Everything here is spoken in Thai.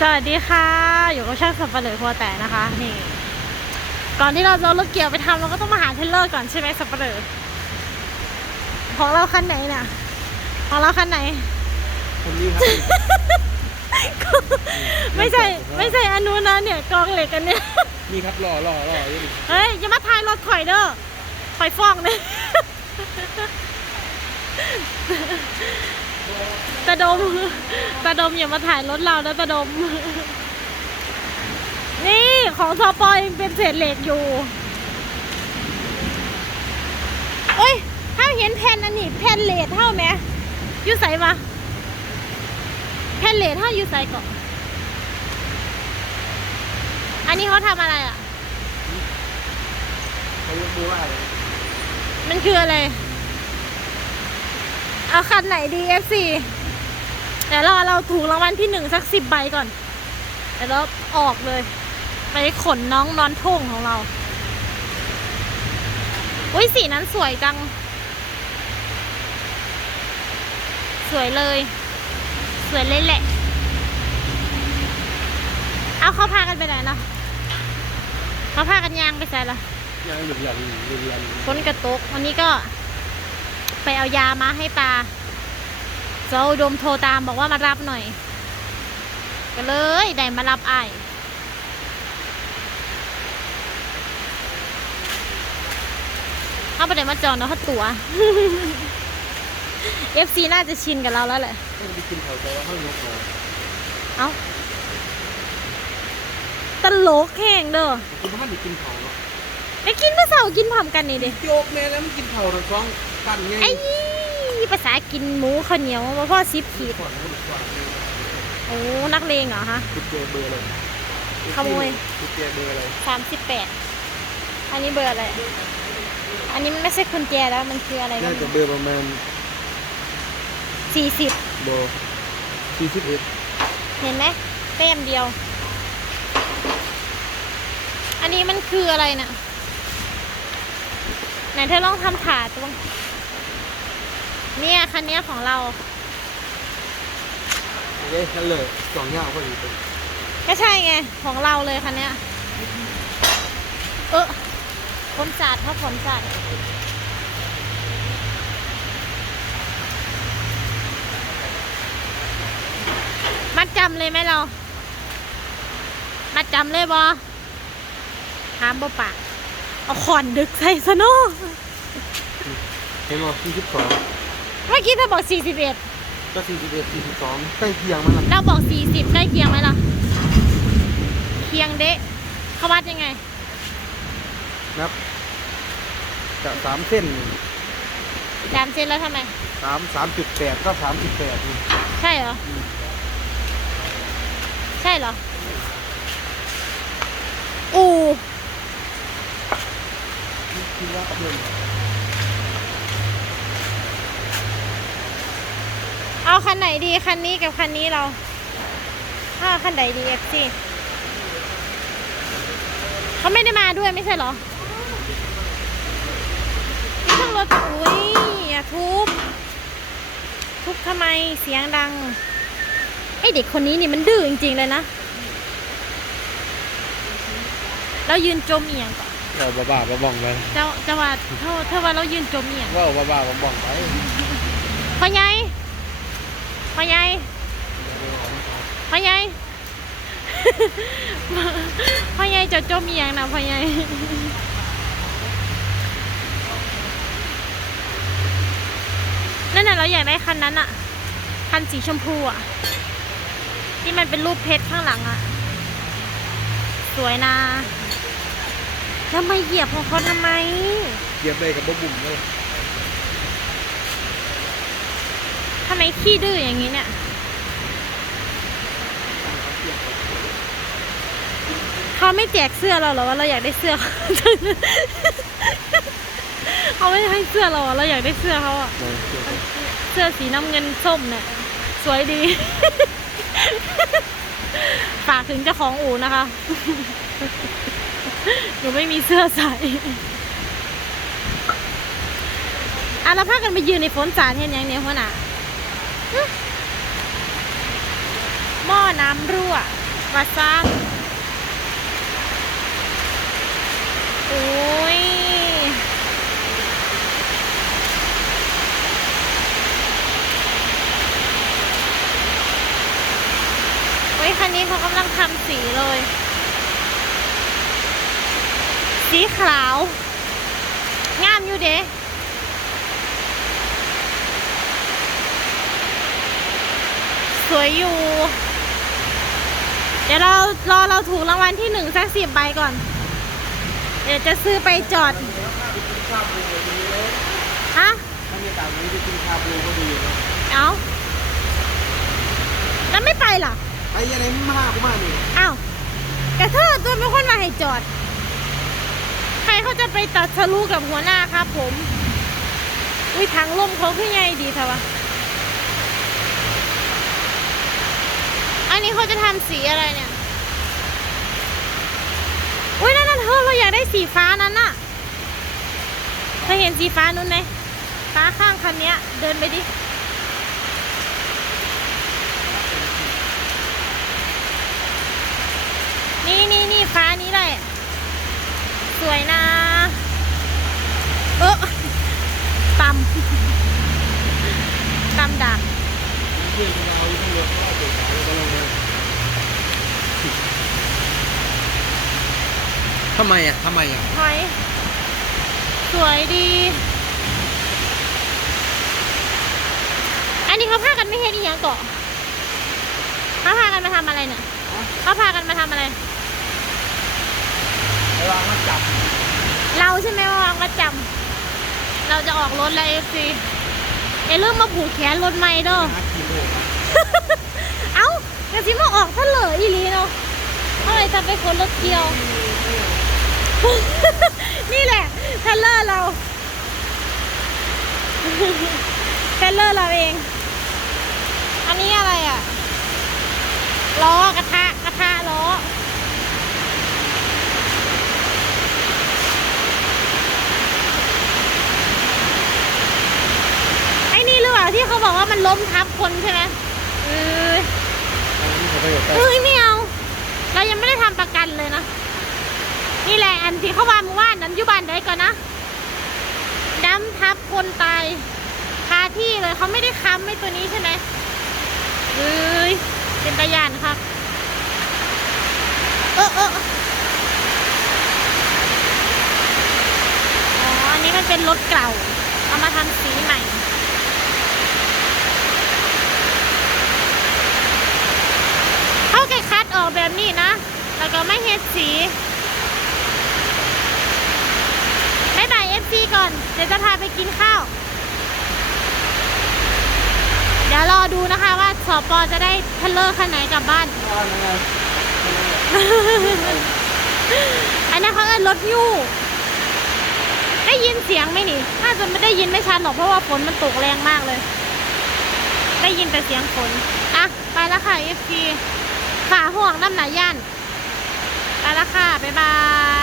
สวัสดีค่ะ อยู่กับช่างสับปะเหลือครัวแต่นะคะ นี่ ก่อนที่เราจะเอารถเกี่ยวไปทำเราก็ต้องมาหาเทรลเลอร์ก่อนใช่ไหมสับปะเหลือของเราคันไหนเนี่ยของเราคันไหนคนนี้ครับ ไม่ใช่ ไม่ใช่อันนู้นนะเนี่ยกองเหล็กกันเนี่ย นี่ครับหล่อหล่อหล่ออยู่นี่เฮ้ยอย่ามาทายรถข่อยเด้อข่อยฟ้องเลย ตาดมตาดมอย่ามาถ่ายรถเราแล้วตาดม นี่ของทอปอยังเป็นเศษเหล็กอยู่เอ้ยถ้าเห็นแผ่นอันนี้แผ่นเหล็กเท่าไหมอยูใส่มาแผ่นเหล็กเท่าอยูใส่ก่อนอันนี้เขาทำอะไรอะเขายกมือไหว้เลยมันคืออะไร เอาคันไหนดี FC เดี๋ยวรอเราถูกรางวัลที่หนึ่งสักสิบใบก่อนเดี๋ยวเราออกเลย ไปขนน้องนอนทุ่งของเรา อุ้ยสีนั้นสวยจัง สวยเลย สวยเลยแหละ เอาเขาพากันไปไหนเนาะเขาพากันยางไปใส่ละยังหลุดหยันหลุดหยันฝนกระตกวันนี้ก็ ไปเอายามาให้ปลาเจ้าอุดมโทรตามบอกว่ามารับหน่อย ก็เลยได้มารับไอ้ายเอาไปไหนมาจอดเนาะเขาตัว FC น่าจะชินกับเราแล้วแหละต้องไปกินเขาแต่ว่าเขายกมาเอาตลกแห้งเด้อคิดว่ามันได้กินเขาเนาะ ไปกินเมื่อเสาร์กินพร้อมกันนี่ดิโยกแม่แล้วมันกินเขาทั้งสองปั่นไงไอ้ภาษากินหมูข้าวเหนียวมาพ่อซิปขีดก่อนมันกว่าโอ้ นักเลงเหรอฮะ กุญแจเบอร์อะไรขโมย กุญแจเบอร์อะไรสามสิบแปด อันนี้เบอร์อะไร อันนี้มันไม่ใช่คุณแจแล้วมันคืออะไรน่าจะเบอร์ประมาณสี่สิบโบสี่สิบเอ็ดเห็นไหมแต้มเดียว อันนี้มันคืออะไรน่ะ ไหนเธอลองทำถาดตรงเนี่ยคันเนี้ยของเราเอ้ยนั่นเลยสองย่างพอดีเป็นก็ใช่ไง ของเราเลยคันเนี้ยเออผลสาดเขาผลสาดมัดจำเลยไหมเรา มัดจำเลยบอถามบ่ปาก เอาขอนดึกใส่ซะเนาะเห็นว่าสี่สิบสองเมื่อกี้เธอบอก 41 ก็สี่สิบเอ็ดสี่สิบสองใกล้เคียงมันละเราบอก 40ใกล้เคียงไหมล่ะ เคียงเดะเขาวัดยังไงนับจะสามเส้นดามเซนแล้วทำไม สามสามจุดแปดก็สามจุดแปดใช่เหรอ ใช่เหรออู คิดว่าเเอาคันไหนดีคันนี้กับคันนี้เราถ้าคันไหนดีเอฟซีเขาไม่ได้มาด้วยไม่ใช่เหรอนี่เครื่องรถอุ้ยอย่าทุบทุบทำไมเสียงดังไอเด็กคนนี้นี่มันดื้อจริงๆเลยนะเรายืนจมเอียงก่อน เราบ้าบ้าบ้าบ้องไปเจ้าเจ้าว่าเท่าเท่าว่าเรายืนจมเอียงว่าบ้าบ้าบ้าบ้องไปพ่อใหญ่พ่อใหญ่พ่อใหญ่ พ่อใหญ่จะจมเอียงนะพ่อใหญ่นั่นน่ะเราอยากได้คันนั้นอะคันสีชมพูอะที่มันเป็นรูปเพชรข้างหลังอะสวยนะ แล้วมาเหยียบของเขาทำไม เหยียบเลยกับบ้บุ่มเลยทำไมขี้ดื้ออย่างนี้เนี่ย เขาไม่แจกเสื้อเราเหรอว่าเราอยากได้เสื้อ เขาไม่ให้เสื้อเราอะเราอยากได้เสื้อเขาอะเสื้อสีน้ำเงินส้มเนี่ยสวยดี ฝากถึงเจ้าของอู่นะคะ หนูไม่มีเสื้อใส่อะเราพากันไปยืนในฝนสาดเห็นยังเนี่ยหัวหน้าหม้อน้ำรั่ววัดซ่านโอ้ยโอ้ยคันนี้เขากำลังทำสีเลย สีขาว งามอยู่เด้สวยอยู่ เดี๋ยวเรารอเราถูกรางวัลที่หนึ่งสักสิบใบก่อน เดี๋ยวจะซื้อไปจอดข้าวบูก็ดีเลยฮะถ้ามีต่างนี้จะกินข้าวบูก็ดีเลยเอาแล้วไม่ไปเหรอไอ้ยังไงมึงมาหากูมานี่อ้าวกระเทอตัวเป็นคนมาให้จอดใคร เขาจะไปตัดทะลุกับหัวหน้าครับผม อุ้ยทางลมเขาขึ้นไงดีทวะอันนี้เขาจะทำสีอะไรเนี่ย อุ้ยนั่นน่ะเธอเราอยากได้สีฟ้านั้นน่ะเธอเห็นสีฟ้านู้นไหมฟ้าข้างคันเนี้ยเดินไปดิ นี่นี่นี่ฟ้านี้แหละ สวยนะ เออตำตำดักเพื่อนเราอยู่ข้างบนก็เด็กสาวก็ลงเลยทำไมอะทำไมอะหอย สวยดี อันนี้เขาพากันไม่เห็นอีหยังเกาะเขาพากันมาทำอะไรเนี่ยเขาพากันมาทำอะไรเวลามาจับ เราใช่ไหมว่าวางประจำ เราจะออกรถแล้วเอฟซีเอเริ่มมาผูกแขนรถใหม่เด้อหากินโลกอะเอ้ากระซิมาออกทะเลอีหลีเนาะเมื่อไหรจะไปคนรถเกี่ยว นี่แหละเทรลเลอร์เราเทรลเลอร์เราเอง อันนี้อะไรอะล้อกระทะกระทะล้อ ไอ้นี่หรือเปล่าที่เขาบอกว่ามัน ล้มทับคนใช่ไหมเออเขาไปอยู่ใต้ยไม่เอาเรายังไม่ได้ทำประกันเลยนะ นี่แหละอันที่เขาว่ามื่อวานั้นยุบานได้ก่อนนะดำทับคนตายคาที่เลยเขาไม่ได้ค้ำไม่ตัวนี้ใช่ไหมเอ้ยเป็นตะยานครับเออเอออ๋ออันนี้มันเป็นรถเก่า เอามาทำสีใหม่ เขาแค่คัด อกแบบนี้นะ แล้วก็ไม่เฮ็ดสีบายบายเอฟซีก่อน เดี๋ยวจะพาไปกินข้าว เดี๋ยวรอดูนะคะว่าสอปอจะได้เทเลอร์คันไหนกลับบ้าน อันนั้นเขาเอินรถยู่ ได้ยินเสียงไหมนี่น่าจะไม่ได้ยินไม่ชัดหรอกเพราะว่าฝนมันตกแรงมากเลย ได้ยินแต่เสียงฝน อะ ไปแล้วค่ะ FP ขาห่วงน้ำหนาย่านไปละค่ะ บ๊ายบาย